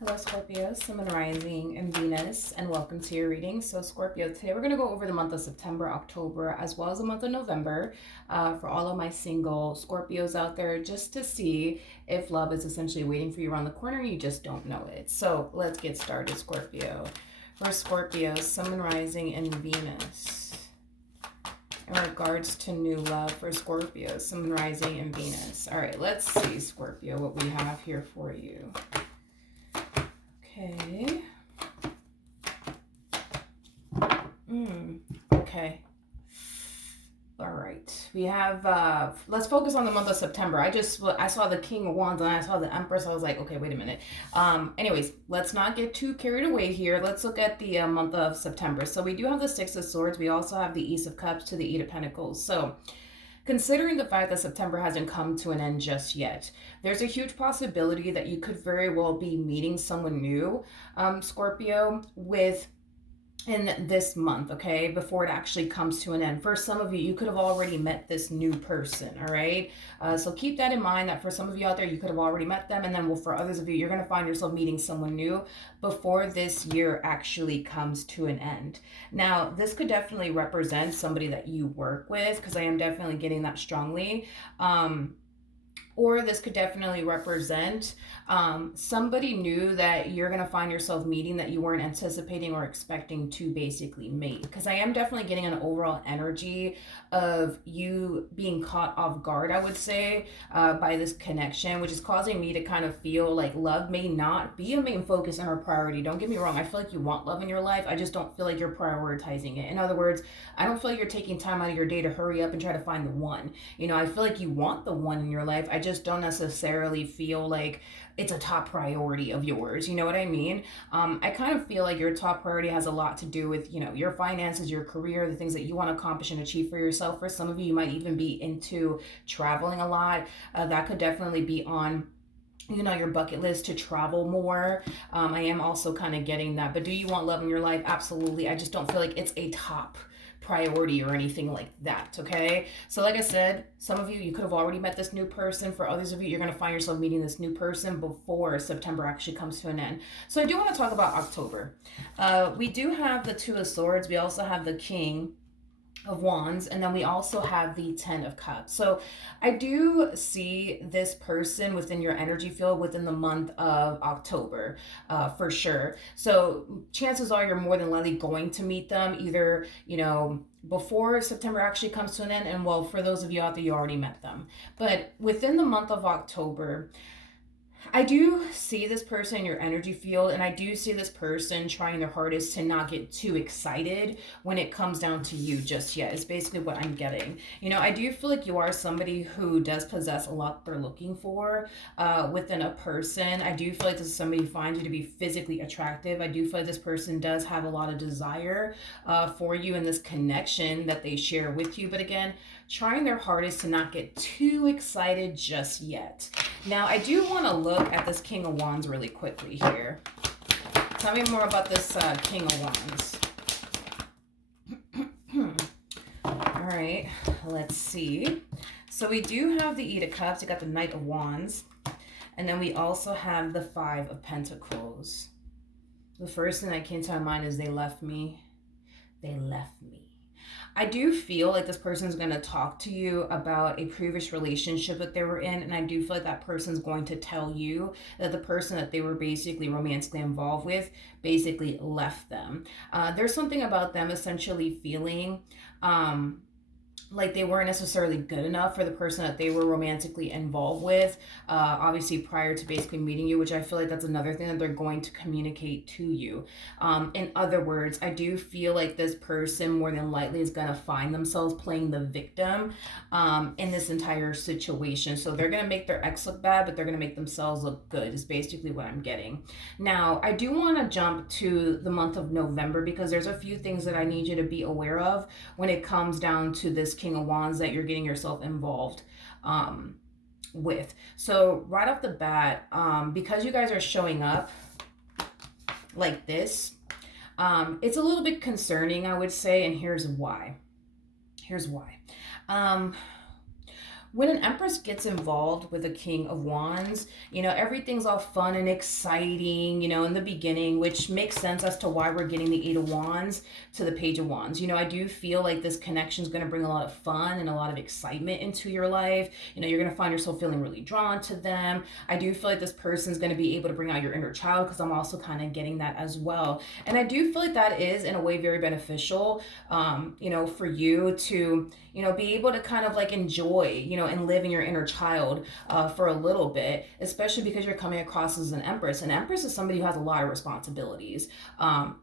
Hello, Scorpio, Sun and Rising, and Venus, and welcome to your reading. So, Scorpio, today we're going to go over the month of September, October, as well as the month of November for all of my single Scorpios out there, just to see if love is essentially waiting for you around the corner and you just don't know it. So, let's get started, Scorpio. For Scorpio, Sun and Rising, and Venus. In regards to new love for Scorpio, Sun, Rising, and Venus. All right, let's see, Scorpio, what we have here for you. Okay. Okay. All right. We have, let's focus on the month of September. I saw the King of Wands and I saw the Empress. I was like, okay, wait a minute. Anyways, let's not get too carried away here. Let's look at the month of September. So we do have the Six of Swords. We also have the Ace of Cups to the Eight of Pentacles. So considering the fact that September hasn't come to an end just yet, there's a huge possibility that you could very well be meeting someone new, Scorpio, in this month, okay, before it actually comes to an end. For some of you, you could have already met this new person, all right? So keep that in mind, that for some of you out there, you could have already met them, and then for others of you, you're going to find yourself meeting someone new before this year actually comes to an end. Now, this could definitely represent somebody that you work with, because I am definitely getting that strongly. Or this could definitely represent somebody new that you're going to find yourself meeting that you weren't anticipating or expecting to basically meet. Because I am definitely getting an overall energy of you being caught off guard, I would say, by this connection, which is causing me to kind of feel like love may not be a main focus and or priority. Don't get me wrong. I feel like you want love in your life. I just don't feel like you're prioritizing it. In other words, I don't feel like you're taking time out of your day to hurry up and try to find the one. You know, I feel like you want the one in your life. I just don't necessarily feel like it's a top priority of yours. You know what I mean? I kind of feel like your top priority has a lot to do with, you know, your finances, your career, the things that you want to accomplish and achieve for yourself. For some of you, you might even be into traveling a lot. That could definitely be on your bucket list to travel more. I am also kind of getting that. But do you want love in your life? Absolutely. I just don't feel like it's a top priority or anything like that, okay? So like I said, some of you, you could have already met this new person. For others of you, you're going to find yourself meeting this new person before September actually comes to an end. So I do want to talk about October. We do have the Two of Swords. We also have the King of Wands, and then we also have the Ten of Cups. So I do see this person within your energy field within the month of October, for sure. So chances are you're more than likely going to meet them either, before September actually comes to an end, and well, for those of you out there, you already met them. But within the month of October, I do see this person in your energy field, and I do see this person trying their hardest to not get too excited when it comes down to you just yet, is basically what I'm getting. I do feel like you are somebody who does possess a lot they're looking for within a person. I do feel like this is somebody who finds you to be physically attractive. I do feel like this person does have a lot of desire for you in this connection that they share with you. But again, trying their hardest to not get too excited just yet. Now, I do want to look at this King of Wands really quickly here. Tell me more about this King of Wands. All right, let's see. So we do have the Eight of Cups. We got the Knight of Wands. And then we also have the Five of Pentacles. The first thing that came to my mind is they left me. They left me. I do feel like this person is going to talk to you about a previous relationship that they were in, and I do feel like that person's going to tell you that the person that they were basically romantically involved with basically left them. There's something about them essentially feeling like they weren't necessarily good enough for the person that they were romantically involved with, obviously prior to basically meeting you, which I feel like that's another thing that they're going to communicate to you. In other words, I do feel like this person more than likely is going to find themselves playing the victim in this entire situation. So they're going to make their ex look bad, but they're going to make themselves look good, is basically what I'm getting. Now, I do want to jump to the month of November because there's a few things that I need you to be aware of when it comes down to this King of Wands that you're getting yourself involved with. So right off the bat, because you guys are showing up like this, it's a little bit concerning, I would say, and here's why. When an Empress gets involved with a King of Wands, everything's all fun and exciting, in the beginning, which makes sense as to why we're getting the Eight of Wands to the Page of Wands. I do feel like this connection is going to bring a lot of fun and a lot of excitement into your life. You're going to find yourself feeling really drawn to them. I do feel like this person's going to be able to bring out your inner child, because I'm also kind of getting that as well. And I do feel like that is, in a way, very beneficial, for you to, be able to kind of like enjoy, and live in your inner child for a little bit, especially because you're coming across as an Empress. An Empress is somebody who has a lot of responsibilities, An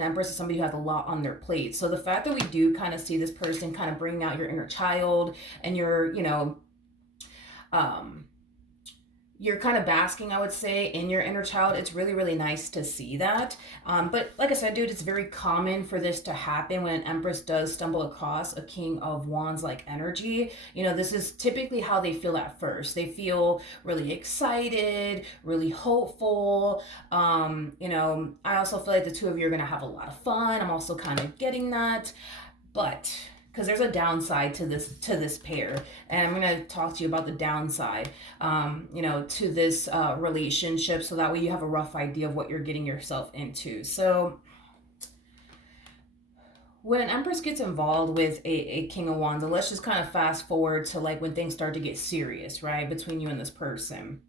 Empress is somebody who has a lot on their plate. So the fact that we do kind of see this person kind of bringing out your inner child, and um, you're kind of basking, I would say, in your inner child. It's really, really nice to see that. But like I said, dude, it's very common for this to happen when an Empress does stumble across a King of Wands like energy. This is typically how they feel at first. They feel really excited, really hopeful. I also feel like the two of you are going to have a lot of fun. I'm also kind of getting that. But because there's a downside to this pair, and I'm going to talk to you about the downside to this relationship, so that way you have a rough idea of what you're getting yourself into. So when an Empress gets involved with a King of Wands, and let's just kind of fast forward to like when things start to get serious, right, between you and this person,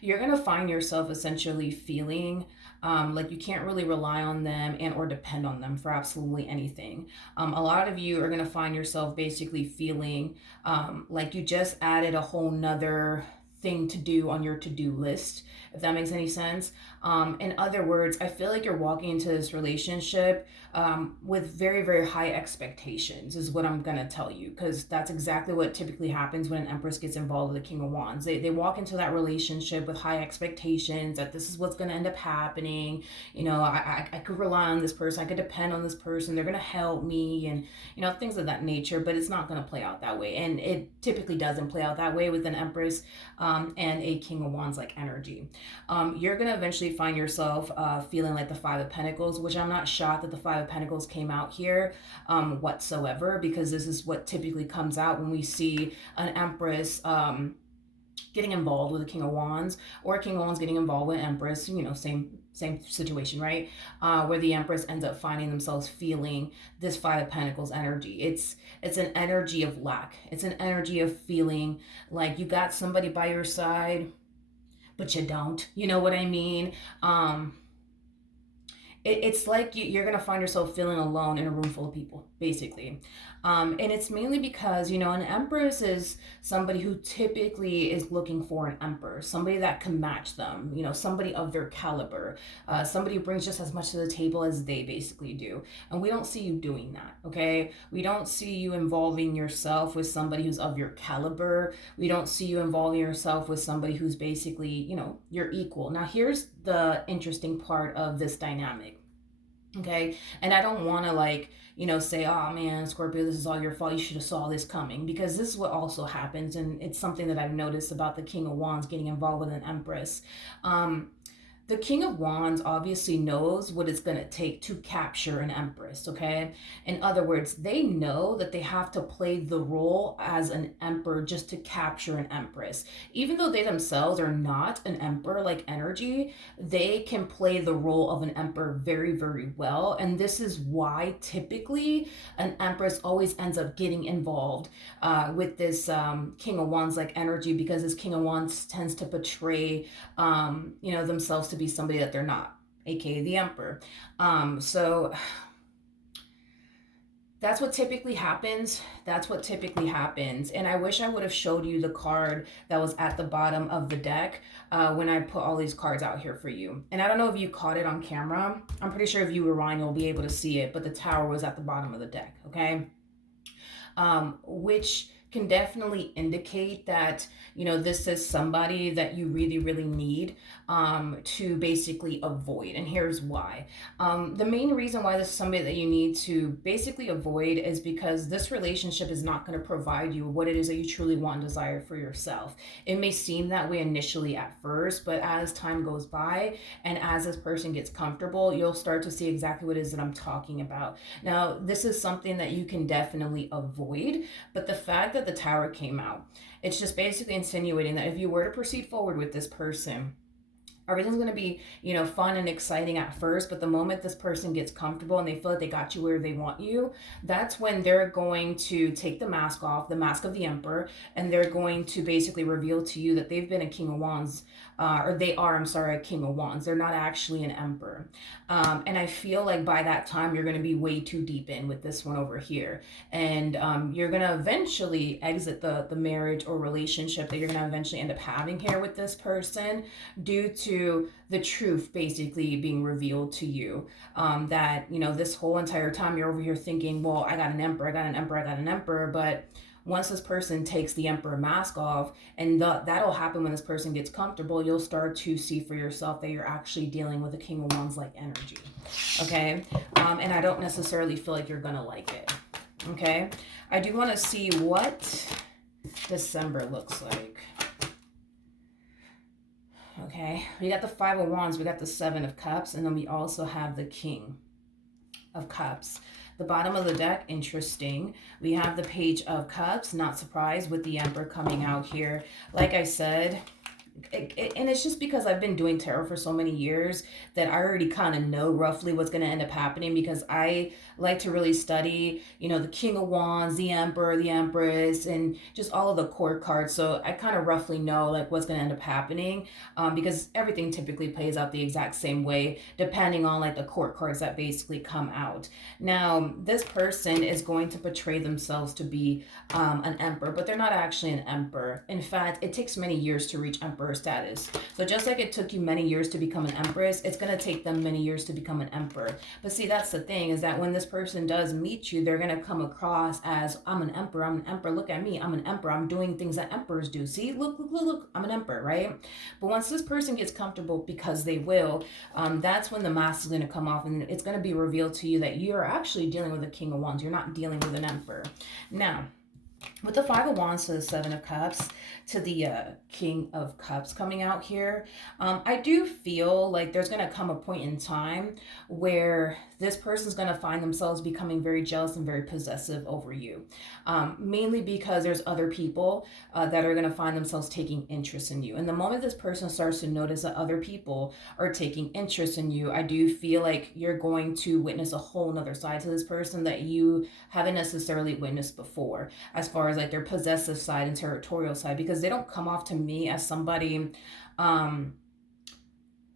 you're going to find yourself essentially feeling like you can't really rely on them and or depend on them for absolutely anything. A lot of you are going to find yourself basically feeling like you just added a whole nother thing to do on your to-do list, if that makes any sense. In other words, I feel like you're walking into this relationship with very, very high expectations, is what I'm gonna tell you, because that's exactly what typically happens when an Empress gets involved with the King of Wands. They walk into that relationship with high expectations that this is what's gonna end up happening. I could rely on this person, I could depend on this person, they're gonna help me, and things of that nature. But it's not gonna play out that way, and it typically doesn't play out that way with an Empress and a King of Wands like energy. You're gonna eventually find yourself feeling like the Five of Pentacles, which I'm not shocked that the Five of Pentacles came out here whatsoever, because this is what typically comes out when we see an Empress getting involved with a King of Wands, or a King of Wands getting involved with an Empress. Same situation, right? Where the Empress ends up finding themselves feeling this Five of Pentacles energy. It's an energy of lack. It's an energy of feeling like you got somebody by your side, but you don't. You know what I mean? It's like you're going to find yourself feeling alone in a room full of people, basically. And it's mainly because, an Empress is somebody who typically is looking for an Emperor, somebody that can match them, somebody of their caliber, somebody who brings just as much to the table as they basically do. And we don't see you doing that, okay? We don't see you involving yourself with somebody who's of your caliber. We don't see you involving yourself with somebody who's basically, your equal. Now, here's the interesting part of this dynamic. Okay. And I don't want to say, oh man, Scorpio, this is all your fault. You should have saw this coming, because this is what also happens. And it's something that I've noticed about the King of Wands getting involved with an Empress. The King of Wands obviously knows what it's going to take to capture an Empress, okay? In other words, they know that they have to play the role as an Emperor just to capture an Empress. Even though they themselves are not an Emperor-like energy, they can play the role of an Emperor very, very well. And this is why typically an Empress always ends up getting involved with this King of Wands-like energy, because this King of Wands tends to portray, themselves to be somebody that they're not, aka the Emperor. So that's what typically happens. And I wish I would have showed you the card that was at the bottom of the deck when I put all these cards out here for you. And I don't know if you caught it on camera. I'm pretty sure if you rewind, you'll be able to see it. But the Tower was at the bottom of the deck, okay? Which can definitely indicate that, this is somebody that you really, really need to basically avoid. And here's why. The main reason why this is somebody that you need to basically avoid is because this relationship is not going to provide you what it is that you truly want and desire for yourself. It may seem that way initially at first, but as time goes by and as this person gets comfortable, you'll start to see exactly what it is that I'm talking about. Now, this is something that you can definitely avoid, but the fact that the Tower came out, it's just basically insinuating that if you were to proceed forward with this person, everything's going to be, fun and exciting at first, but the moment this person gets comfortable and they feel like they got you where they want you, that's when they're going to take the mask off, the mask of the Emperor, and they're going to basically reveal to you that they've been a King of Wands, or they are, I'm sorry, a King of Wands. They're not actually an Emperor. And I feel like by that time, you're going to be way too deep in with this one over here. And you're going to eventually exit the marriage or relationship that you're going to eventually end up having here with this person due to the truth basically being revealed to you. That, this whole entire time you're over here thinking, well, I got an Emperor, I got an Emperor, I got an Emperor. But once this person takes the Emperor mask off, and that'll happen when this person gets comfortable, you'll start to see for yourself that you're actually dealing with a King of Wands like energy. Okay? And I don't necessarily feel like you're gonna like it. Okay? I do want to see what December looks like. Okay, we got the Five of Wands, we got the Seven of Cups, and then we also have the King of Cups. The bottom of the deck, interesting. We have the Page of Cups, not surprised with the Emperor coming out here. Like I said, and it's just because I've been doing tarot for so many years that I already kind of know roughly what's going to end up happening, because I like to really study, the King of Wands, the Emperor, the Empress, and just all of the court cards. So I kind of roughly know like what's going to end up happening, because everything typically plays out the exact same way depending on like the court cards that basically come out. Now, this person is going to portray themselves to be an emperor, but they're not actually an emperor. In fact, it takes many years to reach emperor status. So just like it took you many years to become an empress, it's going to take them many years to become an emperor. But see, that's the thing, is that when this person does meet you, they're going to come across as, I'm an emperor, look at me, I'm an emperor, I'm doing things that emperors do. See, look, I'm an emperor, right? But once this person gets comfortable, because they will, that's when the mask is going to come off, and it's going to be revealed to you that you're actually dealing with a King of Wands. You're not dealing with an emperor. Now, with the Five of Wands to the Seven of Cups to the King of Cups coming out here, I do feel like there's going to come a point in time where this person's going to find themselves becoming very jealous and very possessive over you. Mainly because there's other people that are going to find themselves taking interest in you. And the moment this person starts to notice that other people are taking interest in you, I do feel like you're going to witness a whole nother side to this person that you haven't necessarily witnessed before, as far as like their possessive side and territorial side, because they don't come off to me as somebody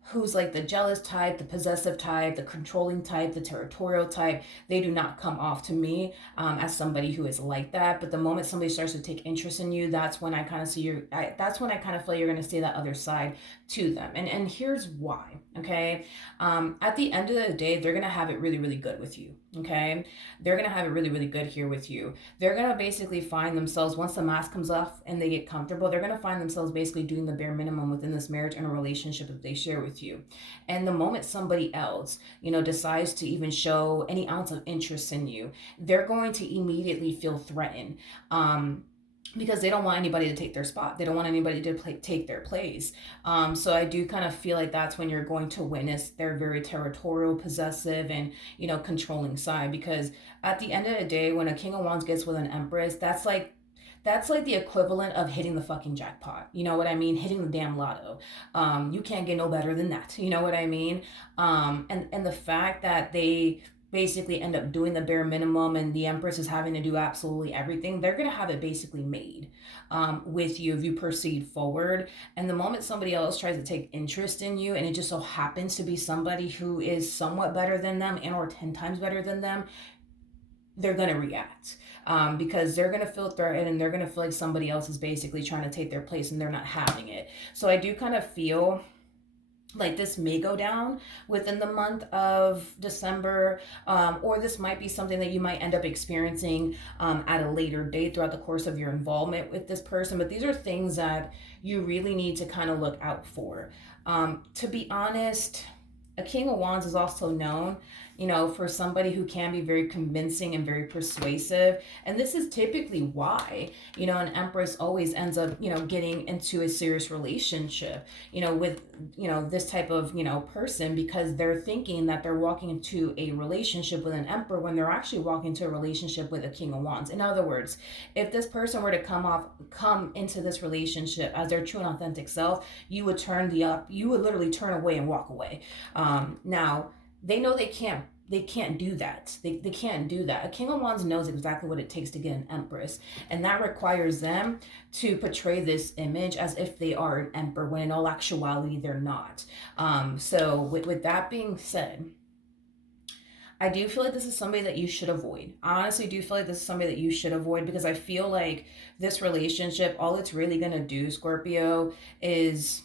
who's like the jealous type, the possessive type, the controlling type, the territorial type. They do not come off to me as somebody who is like that. But the moment somebody starts to take interest in you, that's when I kind of see you. That's when I kind of feel you're going to see that other side to them. And here's why. Okay, at the end of the day, they're going to have it really, really good with you. Okay, they're going to have it really, really good here with you. They're going to basically find themselves, once the mask comes off and they get comfortable, they're going to find themselves basically doing the bare minimum within this marriage and a relationship that they share with you. And the moment somebody else, decides to even show any ounce of interest in you, they're going to immediately feel threatened. Because they don't want anybody to take their spot. They don't want anybody to take their place. So I do kind of feel like that's when you're going to witness their very territorial, possessive, and, controlling side. Because at the end of the day, when a King of Wands gets with an Empress, that's like the equivalent of hitting the fucking jackpot. You know what I mean? Hitting the damn lotto. You can't get no better than that. You know what I mean? And the fact that they basically end up doing the bare minimum and the Empress is having to do absolutely everything, they're going to have it basically made with you if you proceed forward. And the moment somebody else tries to take interest in you, and it just so happens to be somebody who is somewhat better than them and or 10 times better than them, they're going to react. Because they're going to feel threatened, and they're going to feel like somebody else is basically trying to take their place and they're not having it. So I do kind of feel like this may go down within the month of December, or this might be something that you might end up experiencing at a later date throughout the course of your involvement with this person. But these are things that you really need to kind of look out for. To be honest, a King of Wands is also known, for somebody who can be very convincing and very persuasive. And this is typically why, an Empress always ends up, getting into a serious relationship, with, this type of, person, because they're thinking that they're walking into a relationship with an Emperor when they're actually walking into a relationship with a King of Wands. In other words, if this person were to come into this relationship as their true and authentic self, you would literally turn away and walk away. Now they know they can't do that. They can't do that. A King of Wands knows exactly what it takes to get an Empress, and that requires them to portray this image as if they are an Emperor, when in all actuality they're not. So with that being said, I do feel like this is somebody that you should avoid. I honestly do feel like this is somebody that you should avoid, because I feel like this relationship, all it's really gonna do, Scorpio, is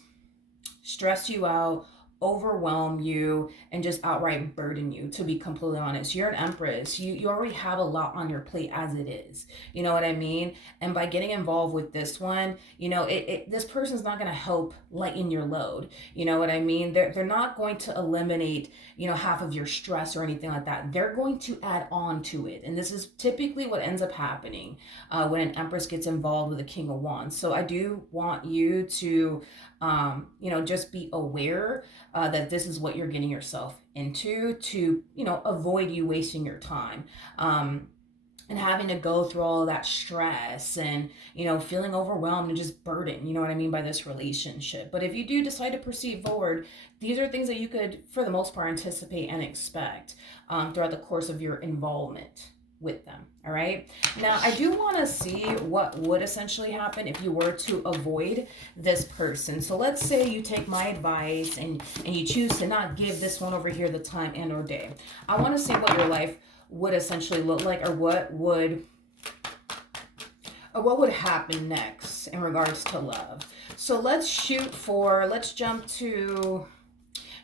stress you out, overwhelm you, and just outright burden you. To be completely honest, you're an Empress. You already have a lot on your plate as it is. You know what I mean? And by getting involved with this one, this person's not going to help lighten your load. You know what I mean? They're not going to eliminate, half of your stress or anything like that. They're going to add on to it. And this is typically what ends up happening when an Empress gets involved with a King of Wands. So I do want you to just be aware that this is what you're getting yourself into, to, avoid you wasting your time. And having to go through all of that stress and, feeling overwhelmed and just burdened, you know what I mean, by this relationship. But if you do decide to proceed forward, these are things that you could, for the most part, anticipate and expect throughout the course of your involvement with them. All right. Now, I do want to see what would essentially happen if you were to avoid this person. So let's say you take my advice and you choose to not give this one over here the time and or day. I want to see what your life would essentially look like, or what would happen next in regards to love. So let's jump to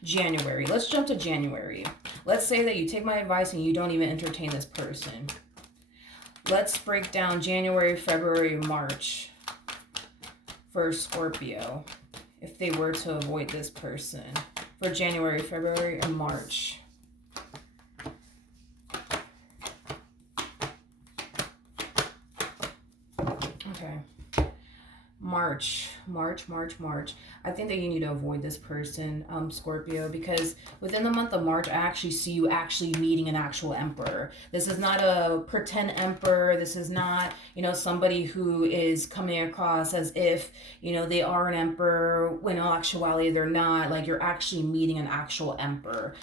January. Let's jump to January. Let's say that you take my advice and you don't even entertain this person. Let's break down January, February, March for Scorpio, if they were to avoid this person for January, February, and March. Okay. March. I think that you need to avoid this person, Scorpio, because within the month of March, I actually see you actually meeting an actual Emperor. This is not a pretend Emperor. This is not, somebody who is coming across as if, they are an Emperor, when in actuality they're not. Like, you're actually meeting an actual Emperor.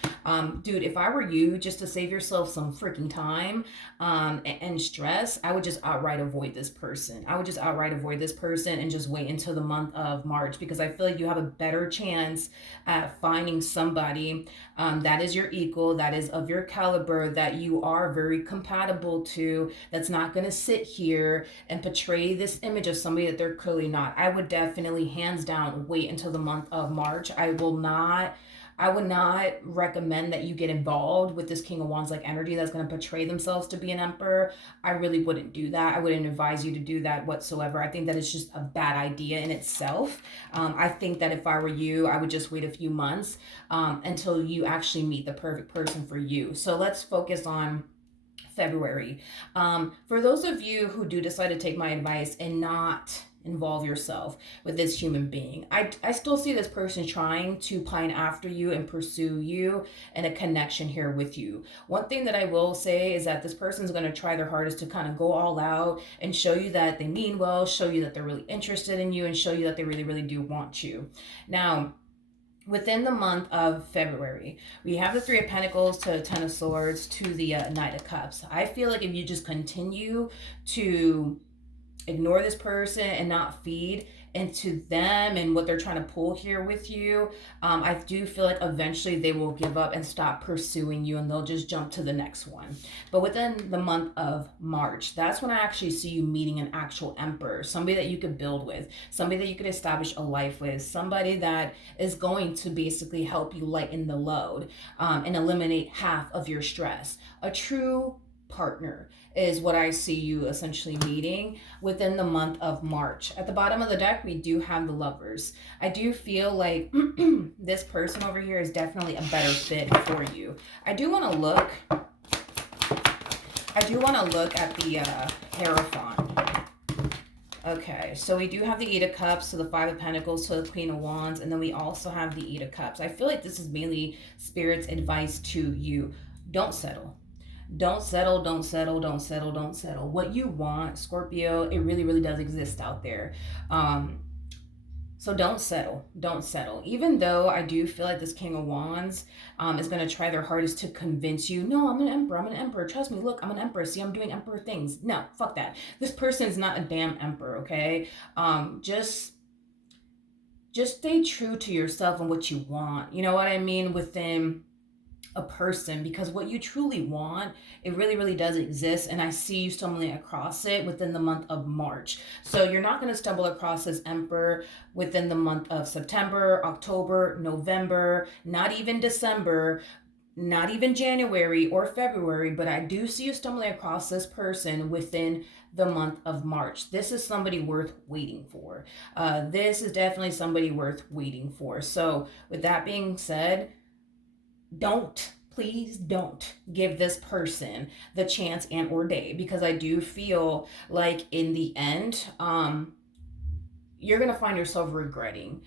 Dude, if I were you, just to save yourself some freaking time and stress, I would just outright avoid this person. And just wait until the month of March, because I feel like you have a better chance at finding somebody that is your equal, that is of your caliber, that you are very compatible to, that's not going to sit here and portray this image of somebody that they're clearly not. I would definitely, hands down, wait until the month of March. I would not recommend that you get involved with this King of Wands like energy that's going to portray themselves to be an Emperor. I really wouldn't do that. I wouldn't advise you to do that whatsoever. I think that it's just a bad idea in itself. I think that if I were you, I would just wait a few months until you actually meet the perfect person for you. So let's focus on February. For those of you who do decide to take my advice and not involve yourself with this human being, I still see this person trying to pine after you and pursue you and a connection here with you. One thing that I will say is that this person's going to try their hardest to kind of go all out and show you that they mean well, show you that they're really interested in you, and show you that they really, really do want you. Now, within the month of February, we have the Three of Pentacles to the Ten of Swords to the Knight of Cups. I feel like if you just continue to ignore this person and not feed into them and what they're trying to pull here with you, I do feel like eventually they will give up and stop pursuing you, and they'll just jump to the next one. But within the month of March, that's when I actually see you meeting an actual emperor, somebody that you could build with, somebody that you could establish a life with, somebody that is going to basically help you lighten the load, and eliminate half of your stress. A true partner is what I see you essentially meeting within the month of March. At the bottom of the deck, we do have the Lovers. I do feel like this person over here is definitely a better fit for you. I do want to look at the Hierophant. Okay, so we do have the Eight of Cups, so the Five of Pentacles, so the Queen of Wands, and then we also have the Eight of Cups. I feel like this is mainly Spirit's advice to you. Don't settle. Don't settle, don't settle, don't settle, don't settle. What you want, Scorpio, it really, really does exist out there. So don't settle. Don't settle. Even though I do feel like this King of Wands is going to try their hardest to convince you, no, I'm an emperor. I'm an emperor. Trust me. Look, I'm an emperor. See, I'm doing emperor things. No, fuck that. This person is not a damn emperor, okay? Just stay true to yourself and what you want. You know what I mean? Within a person, because what you truly want, it really, really does exist, and I see you stumbling across it within the month of March. So you're not going to stumble across this emperor within the month of September, October, November, not even December, not even January or February, but I do see you stumbling across this person within the month of March. This is somebody worth waiting for. This is definitely somebody worth waiting for. So with that being said, please don't give this person the chance and or day, because I do feel like in the end, you're going to find yourself regretting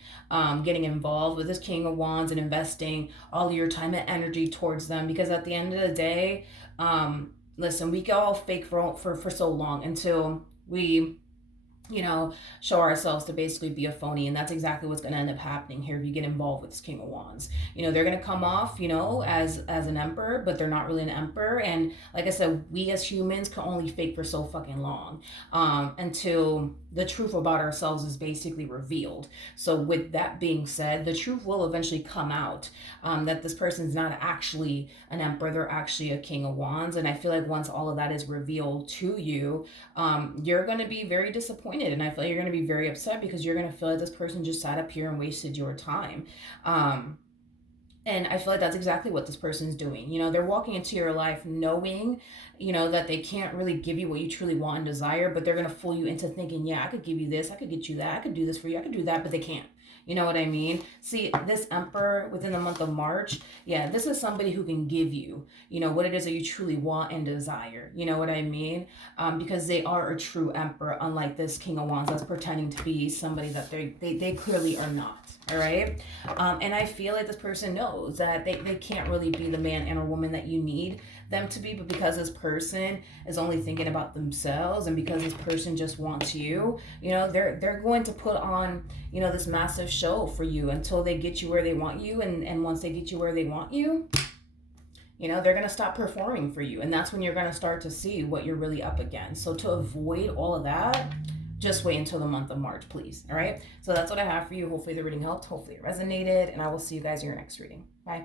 getting involved with this King of Wands and investing all your time and energy towards them, because at the end of the day, listen, we can all fake for so long until we show ourselves to basically be a phony. And that's exactly what's going to end up happening here if you get involved with this King of Wands. They're going to come off, as an emperor, but they're not really an emperor. And like I said, we as humans can only fake for so fucking long until the truth about ourselves is basically revealed. So with that being said, the truth will eventually come out, that this person's not actually an emperor, they're actually a King of Wands. And I feel like once all of that is revealed to you, you're going to be very disappointed. And I feel like you're going to be very upset, because you're going to feel like this person just sat up here and wasted your time. And I feel like that's exactly what this person's doing. They're walking into your life knowing, that they can't really give you what you truly want and desire, but they're going to fool you into thinking, yeah, I could give you this, I could get you that, I could do this for you, I could do that, but they can't. You know what I mean? See, this emperor within the month of March, yeah, this is somebody who can give you, what it is that you truly want and desire. You know what I mean? Because they are a true emperor, unlike this King of Wands that's pretending to be somebody that they clearly are not. All right. And I feel like this person knows that they can't really be the man and or woman that you need them to be, but because this person is only thinking about themselves, and because this person just wants you, they're going to put on, this massive show for you until they get you where they want you. And once they get you where they want you, they're going to stop performing for you. And that's when you're going to start to see what you're really up against. So to avoid all of that, just wait until the month of March, please. All right. So that's what I have for you. Hopefully the reading helped. Hopefully it resonated. And I will see you guys in your next reading. Bye.